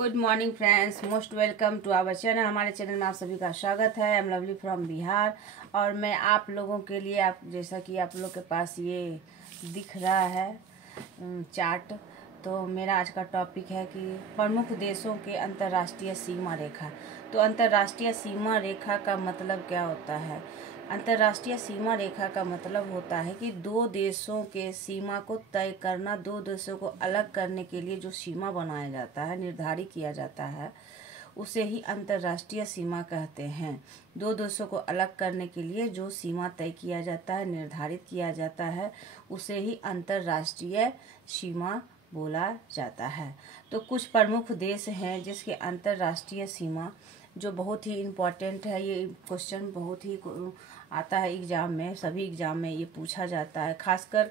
Good morning friends, most welcome to our channel. हमारे channel में आप सभी का स्वागत है। I am Lovely from Bihar और मैं आप लोगों के लिए जैसा कि आप लोग के पास ये दिख रहा है चार्ट, तो मेरा आज का टॉपिक है कि प्रमुख देशों के अंतर्राष्ट्रीय सीमा रेखा। तो अंतर्राष्ट्रीय सीमा रेखा का मतलब क्या होता है? अंतर्राष्ट्रीय सीमा रेखा का मतलब होता है कि दो देशों के सीमा को तय करना, दो देशों को अलग करने के लिए जो सीमा बनाया जाता है, निर्धारित किया जाता है, उसे ही अंतर्राष्ट्रीय सीमा कहते हैं। दो देशों को अलग करने के लिए जो सीमा तय किया जाता है, निर्धारित किया जाता है, उसे ही अंतर्राष्ट्रीय सीमा बोला जाता है। तो कुछ प्रमुख देश हैं जिसके अंतर्राष्ट्रीय सीमा जो बहुत ही इम्पोर्टेंट है। ये क्वेश्चन बहुत ही आता है एग्ज़ाम में, सभी एग्ज़ाम में ये पूछा जाता है। खासकर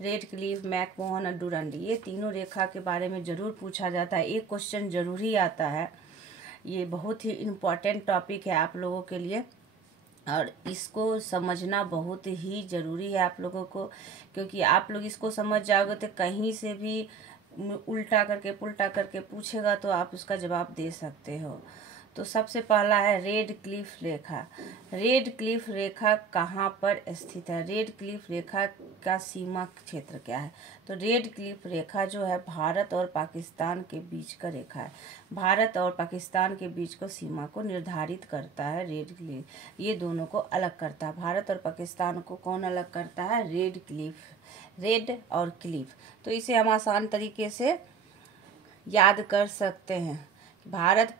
रेड क्लिफ, मैकमोहन और डुरंडी, ये तीनों रेखा के बारे में ज़रूर पूछा जाता है। एक क्वेश्चन ज़रूर ही आता है। ये बहुत ही इम्पोर्टेंट टॉपिक है आप लोगों के लिए और इसको समझना बहुत ही ज़रूरी है आप लोगों को, क्योंकि आप लोग इसको समझ जाओगे तो कहीं से भी उल्टा करके पुल्टा करके पूछेगा तो आप उसका जवाब दे सकते हो। तो सबसे पहला है रेड क्लिफ रेखा। रेड क्लिफ रेखा कहाँ पर स्थित है? रेड क्लिफ रेखा का सीमा क्षेत्र क्या है? तो रेड क्लिफ रेखा जो है भारत और पाकिस्तान के बीच का रेखा है। भारत और पाकिस्तान के बीच को सीमा को निर्धारित करता है रेड क्लिफ, ये दोनों को अलग करता है। भारत और पाकिस्तान को कौन अलग करता है? रेड क्लिफ, रेड और क्लिफ। तो इसे हम आसान तरीके से याद कर सकते हैं। भारत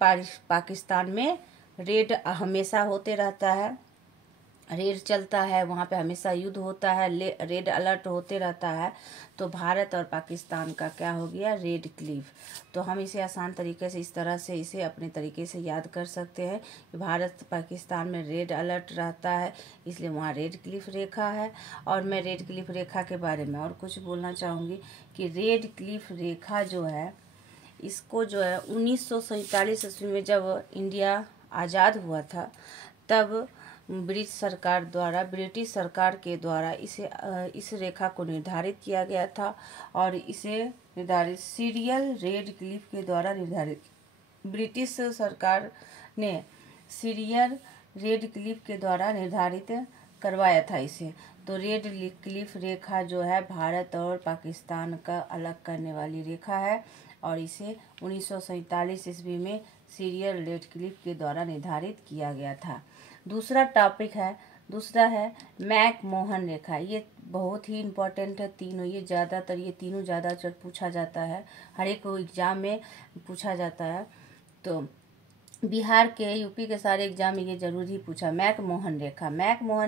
पाकिस्तान में रेड हमेशा होते रहता है, रेड चलता है, वहाँ पे हमेशा युद्ध होता है, रेड अलर्ट होते रहता है। तो भारत और पाकिस्तान का क्या हो गया? Red Cliff. तो हम इसे आसान तरीके से इस तरह से इसे अपने तरीके से याद कर सकते हैं कि भारत पाकिस्तान में रेड अलर्ट रहता है, इसलिए वहाँ रेड क्लिफ रेखा है। और मैं रेड क्लिफ रेखा के बारे में और कुछ बोलना चाहूँगी कि रेड क्लिफ रेखा जो है, इसको जो है 1947 ईस्वी में जब इंडिया आज़ाद हुआ था, तब ब्रिटिश सरकार के द्वारा इस रेखा को निर्धारित किया गया था और इसे निर्धारित सीरियल रेड क्लिफ के द्वारा निर्धारित, ब्रिटिश सरकार ने सीरियल रेड क्लिफ के द्वारा निर्धारित करवाया था इसे। तो रेड क्लिफ रेखा जो है भारत और पाकिस्तान का अलग करने वाली रेखा है और इसे 1947 ईस्वी में सीरियल रेड क्लिफ के द्वारा निर्धारित किया गया था। दूसरा है मैकमोहन रेखा। ये बहुत ही इम्पोर्टेंट है तीनों। ये तीनों ज़्यादातर पूछा जाता है, हर एक एग्ज़ाम में पूछा जाता है। तो बिहार के, यूपी के सारे एग्जाम में ये जरूर ही पूछा। मैकमोहन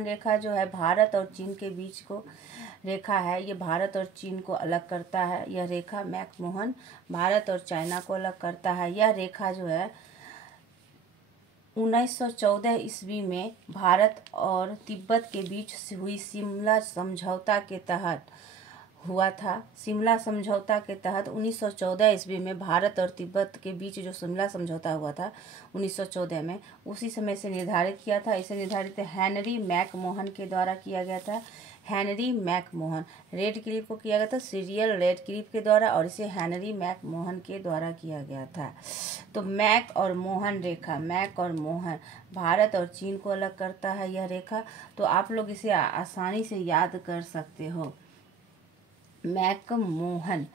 रेखा जो है भारत और चीन के बीच को रेखा है। ये भारत और चीन को अलग करता है। यह रेखा मैकमोहन भारत और चाइना को अलग करता है। यह रेखा जो है 1914 ईस्वी में भारत और तिब्बत के बीच हुई शिमला समझौता के तहत हुआ था। शिमला समझौता के तहत 1914 ईस्वी में भारत और तिब्बत के बीच जो शिमला समझौता हुआ था 1914 में, उसी समय से निर्धारित किया था। इसे निर्धारित हेनरी मैकमोहन के द्वारा किया गया था। हेनरी मैकमोहन, रेड क्लिफ को किया गया था सीरियल रेड क्लिफ के द्वारा और इसे हेनरी मैकमोहन के द्वारा किया गया था। तो मैक और मोहन रेखा, मैक और मोहन भारत और चीन को अलग करता है यह रेखा। तो आप लोग इसे आसानी से याद कर सकते हो। मैकमोहन,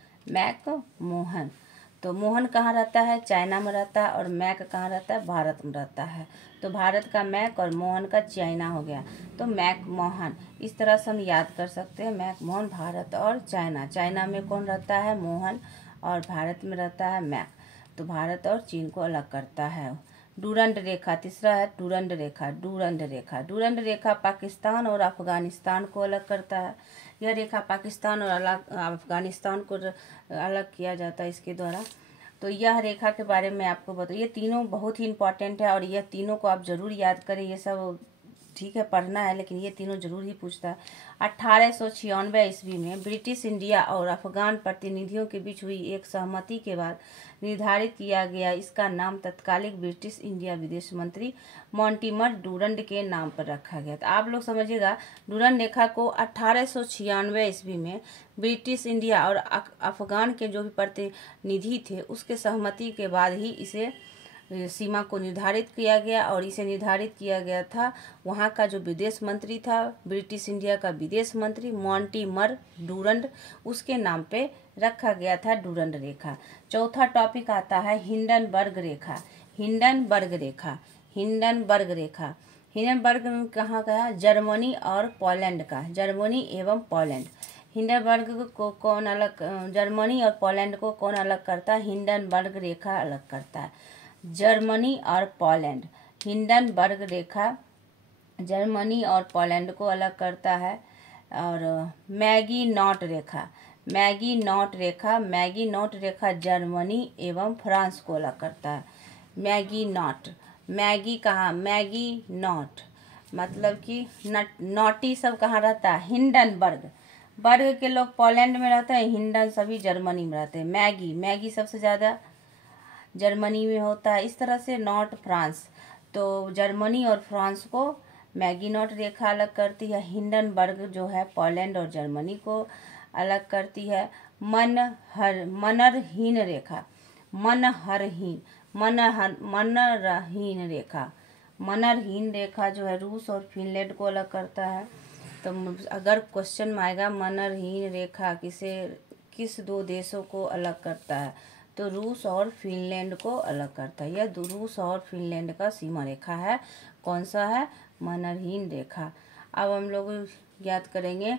तो मोहन कहाँ रहता है? चाइना में रहता है। और मैक कहाँ रहता है? भारत में रहता है। तो भारत का मैक और मोहन का चाइना हो गया। तो मैकमोहन, इस तरह से हम याद कर सकते हैं। मैकमोहन, भारत और चाइना। चाइना में कौन रहता है? मोहन। और भारत में रहता है मैक। तो भारत और चीन को अलग करता है। डूरंड रेखा, तीसरा है डूरंड रेखा पाकिस्तान और अफगानिस्तान को अलग करता है। यह रेखा पाकिस्तान और अफगानिस्तान को अलग किया जाता है इसके द्वारा। तो यह रेखा के बारे में आपको बता, ये तीनों बहुत ही इम्पोर्टेंट है और यह तीनों को आप जरूर याद करें। ये सब ठीक है, पढ़ना है, लेकिन ये तीनों जरूर ही पूछता है। 1896 ईस्वी में ब्रिटिश इंडिया और अफगान प्रतिनिधियों के बीच हुई एक सहमति के बाद निर्धारित किया गया। इसका नाम तत्कालिक ब्रिटिश इंडिया विदेश मंत्री मॉन्टिमर डूरंड के नाम पर रखा गया। तो आप लोग समझिएगा, डूरंड रेखा को 1896 ईस्वी में ब्रिटिश इंडिया और अफगान के जो भी प्रतिनिधि थे उसके सहमति के बाद ही इसे सीमा को निर्धारित किया गया। और इसे निर्धारित किया गया था वहाँ का जो विदेश मंत्री था, ब्रिटिश इंडिया का विदेश मंत्री मॉन्टिमर डूरंड, उसके नाम पे रखा गया था डूरंड रेखा। चौथा टॉपिक आता है हिंडनबर्ग रेखा। हिंडनबर्ग रेखा, हिंडनबर्ग रेखा, हिंडनबर्ग कहाँ गया? जर्मनी और पोलैंड का, जर्मनी एवं पोलैंड। हिंडनबर्ग को कौन अलग, जर्मनी और पोलैंड को कौन अलग करता है? हिंडनबर्ग रेखा अलग करता है जर्मनी और पोलैंड। हिंडनबर्ग रेखा जर्मनी और पोलैंड को अलग करता है। और मैगीनॉट रेखा, मैगीनॉट रेखा, मैगीनॉट रेखा जर्मनी एवं फ्रांस को अलग करता है। मैगीनॉट, मैगी कहाँ? मैगीनॉट मतलब कि नॉटी सब कहाँ रहता है? हिंडनबर्ग। बर्ग के लोग पोलैंड में रहते हैं, हिंडन सभी जर्मनी में रहते हैं। मैगी, मैगी सबसे ज़्यादा जर्मनी में होता है। इस तरह से नॉट फ्रांस, तो जर्मनी और फ्रांस को मैगीनॉट रेखा अलग करती है। हिंडनबर्ग जो है पोलैंड और जर्मनी को अलग करती है। मनरहीन रेखा, मनरहीन रेखा, मनरहीन रेखा जो है रूस और फिनलैंड को अलग करता है। तो अगर क्वेश्चन में आएगा मनरहीन रेखा किस दो देशों को अलग करता है, तो रूस और फिनलैंड को अलग करता है। यह रूस और फिनलैंड का सीमा रेखा है। कौन सा है? मनरहीन रेखा। अब हम लोग याद करेंगे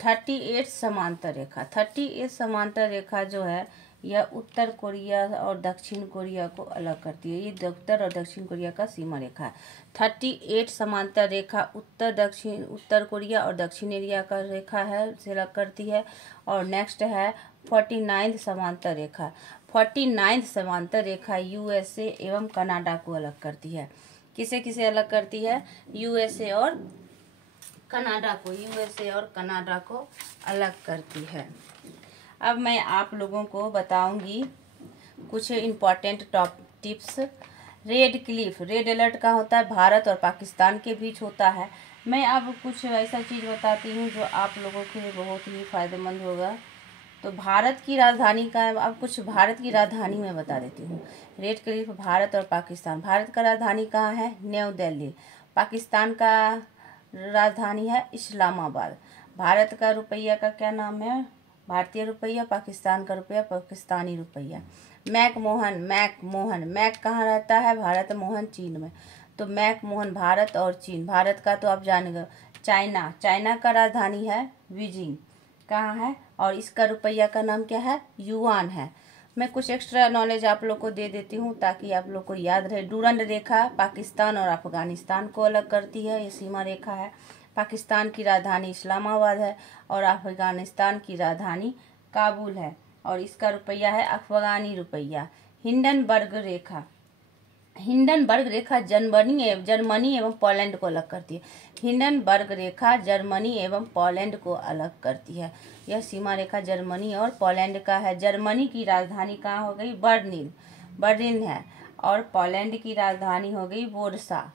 38 समांतर रेखा। 38 समांतर रेखा जो है यह उत्तर कोरिया और दक्षिण कोरिया को अलग करती है। ये उत्तर और दक्षिण कोरिया का सीमा रेखा है। 38 समांतर रेखा उत्तर कोरिया और दक्षिण एरिया का रेखा है से अलग करती है। और नेक्स्ट है 49 समांतर रेखा। 49 समांतर रेखा यूएसए एवं कनाडा को अलग करती है। किसे किसे अलग करती है? यूएसए और कनाडा को, यूएसए और कनाडा को अलग करती है। अब मैं आप लोगों को बताऊंगी कुछ important top tips. Red Cliff, red alert का होता है भारत और पाकिस्तान के बीच होता है। मैं अब कुछ ऐसा चीज़ बताती हूँ जो आप लोगों के लिए बहुत ही फायदेमंद होगा। तो भारत की राजधानी का है, अब कुछ भारत की राजधानी मैं बता देती हूँ। रेड क्लिफ भारत और पाकिस्तान। भारत का राजधानी कहाँ है? न्यू दिल्ली। पाकिस्तान का राजधानी है इस्लामाबाद। भारत का रुपया का क्या नाम है? भारतीय रुपया। पाकिस्तान का रुपया पाकिस्तानी रुपया। मैकमोहन, मैक कहाँ रहता है? भारत, मोहन चीन में। तो मैकमोहन भारत और चीन। भारत का तो आप जानेंगे। चाइना, चाइना का राजधानी है बीजिंग। कहाँ है? और इसका रुपया का नाम क्या है? युआन है। मैं कुछ एक्स्ट्रा नॉलेज आप लोग को दे देती हूँ ताकि आप लोग को याद रहे। डूरंड रेखा पाकिस्तान और अफगानिस्तान को अलग करती है, ये सीमा रेखा है। पाकिस्तान की राजधानी इस्लामाबाद है और अफगानिस्तान की राजधानी काबुल है। और इसका रुपया है अफगानी रुपया। हिंडनबर्ग रेखा, हिंडनबर्ग रेखा जर्मनी एवं पोलैंड को अलग करती है। हिंडनबर्ग रेखा जर्मनी एवं पोलैंड को अलग करती है। यह सीमा रेखा जर्मनी और पोलैंड का है। जर्मनी की राजधानी कहाँ हो गई? बर्लिन है। और पोलैंड की राजधानी हो गई वोर्सा।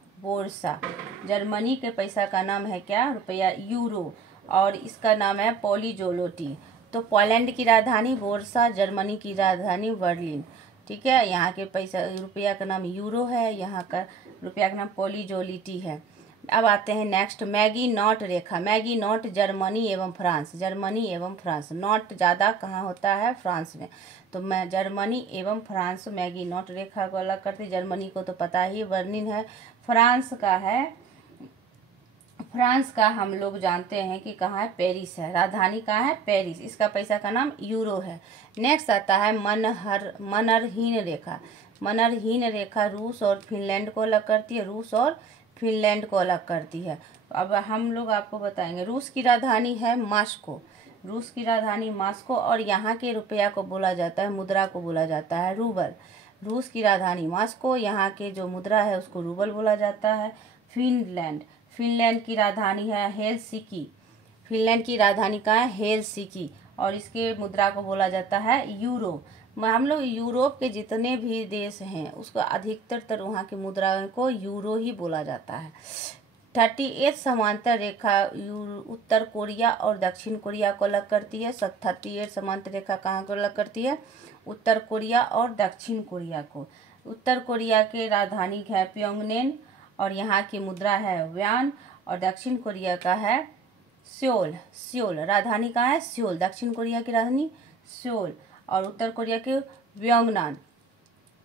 जर्मनी के पैसा का नाम है क्या? रुपया, यूरो। और इसका नाम है पोलिजोलोटी। तो पोलैंड की राजधानी वोर्सा, जर्मनी की राजधानी बर्लिन। ठीक है, यहाँ के पैसा रुपया का नाम यूरो है, यहाँ का रुपया का नाम पोलिजोलिटी है। अब आते हैं नेक्स्ट, मैगीनॉट रेखा। मैगीनॉट जर्मनी एवं फ्रांस, जर्मनी एवं फ्रांस। नॉट ज़्यादा कहाँ होता है? फ्रांस में। तो मैं जर्मनी एवं फ्रांस मैगीनॉट रेखा को अलग करती। जर्मनी को तो पता ही बर्लिन है। फ्रांस का हम लोग जानते हैं कि कहाँ है? पेरिस है। राजधानी कहाँ है? पेरिस। इसका पैसा का नाम यूरो है। नेक्स्ट आता है मनरहीन रेखा। मनरहीन रेखा रूस और फिनलैंड को अलग करती है, रूस और फिनलैंड को अलग करती है। अब हम लोग आपको बताएंगे। रूस की राजधानी है मॉस्को, रूस की राजधानी मॉस्को। और यहाँ के रुपया को बोला जाता है, मुद्रा को बोला जाता है रूबल। रूस की राजधानी मॉस्को, यहाँ के जो मुद्रा है उसको रूबल बोला जाता है। फिनलैंड, फिनलैंड की राजधानी है हेलसिंकी। फिनलैंड की राजधानी कहाँ है? हेलसिंकी। और इसके मुद्रा को बोला जाता है यूरो। हम लोग यूरोप के जितने भी देश हैं उसको अधिकतर वहाँ की मुद्रा को यूरो ही बोला जाता है। 38 समांतर रेखा उत्तर कोरिया और दक्षिण कोरिया को अलग करती है। 38 समांतर रेखा कहाँ को अलग करती है? उत्तर कोरिया और दक्षिण कोरिया को। उत्तर कोरिया की राजधानी है प्योंगयैंग और यहाँ की मुद्रा है वॉन। और दक्षिण कोरिया का है सियोल। सियोल राजधानी कहाँ है? सियोल। दक्षिण कोरिया की राजधानी सियोल और उत्तर कोरिया के प्योंगयान।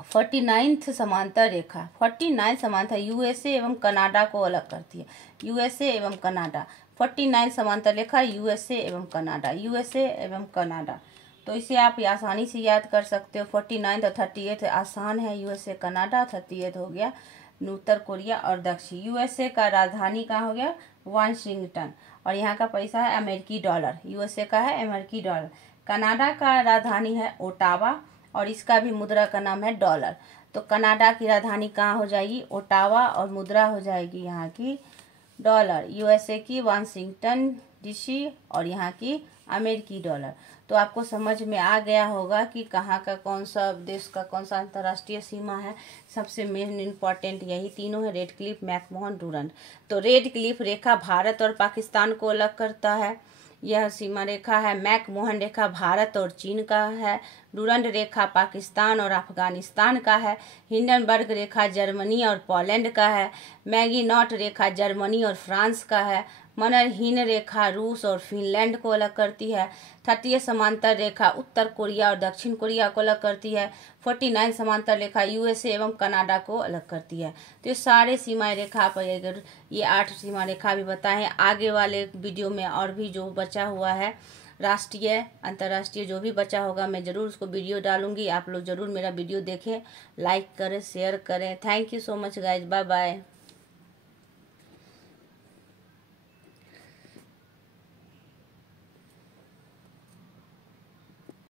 49 समांतर रेखा 49 समांतर यूएसए एवं कनाडा को अलग करती है। यूएसए एवं कनाडा 49 समांतर रेखा यूएसए एवं कनाडा। यूएसए एवं कनाडा तो इसे आप आसानी से याद कर सकते हो। 49 और 38 आसान है। यूएसए कनाडा, 38 हो गया उत्तर कोरिया और दक्षिण। यूएसए का राजधानी कहाँ हो गया? वाशिंगटन। और यहाँ का पैसा है अमेरिकी डॉलर। यूएसए का है अमेरिकी डॉलर। कनाडा का राजधानी है ओटावा और इसका भी मुद्रा का नाम है डॉलर। तो कनाडा की राजधानी कहाँ हो जाएगी? ओटावा और मुद्रा हो जाएगी यहाँ की डॉलर। यूएसए की वाशिंगटन डीसी और यहाँ की अमेरिकी डॉलर। तो आपको समझ में आ गया होगा कि कहाँ का कौन सा देश का कौन सा अंतर्राष्ट्रीय सीमा है। सबसे मेन इम्पॉर्टेंट यही तीनों है, रेड क्लिफ, मैकमोहन, डूरंड। तो रेड क्लिफ रेखा भारत और पाकिस्तान को अलग करता है। यह सीमा रेखा है। मैकमोहन रेखा भारत और चीन का है। डूरंड रेखा पाकिस्तान और अफगानिस्तान का है। हिंडनबर्ग रेखा जर्मनी और पोलैंड का है। मैगिनॉट रेखा जर्मनी और फ्रांस का है। मनरहीन रेखा रूस और फिनलैंड को अलग करती है। 38 समांतर रेखा उत्तर कोरिया और दक्षिण कोरिया को अलग करती है। 49 समांतर रेखा यूएसए एवं कनाडा को अलग करती है। तो ये सारे सीमा रेखा पर ये 8 सीमा रेखा भी बताएं। आगे वाले वीडियो में और भी जो बचा हुआ है राष्ट्रीय अंतर्राष्ट्रीय जो भी बचा होगा मैं ज़रूर उसको वीडियो डालूंगी। आप लोग ज़रूर मेरा वीडियो देखें, लाइक करें, शेयर करें। Thank you so much guys. Bye bye.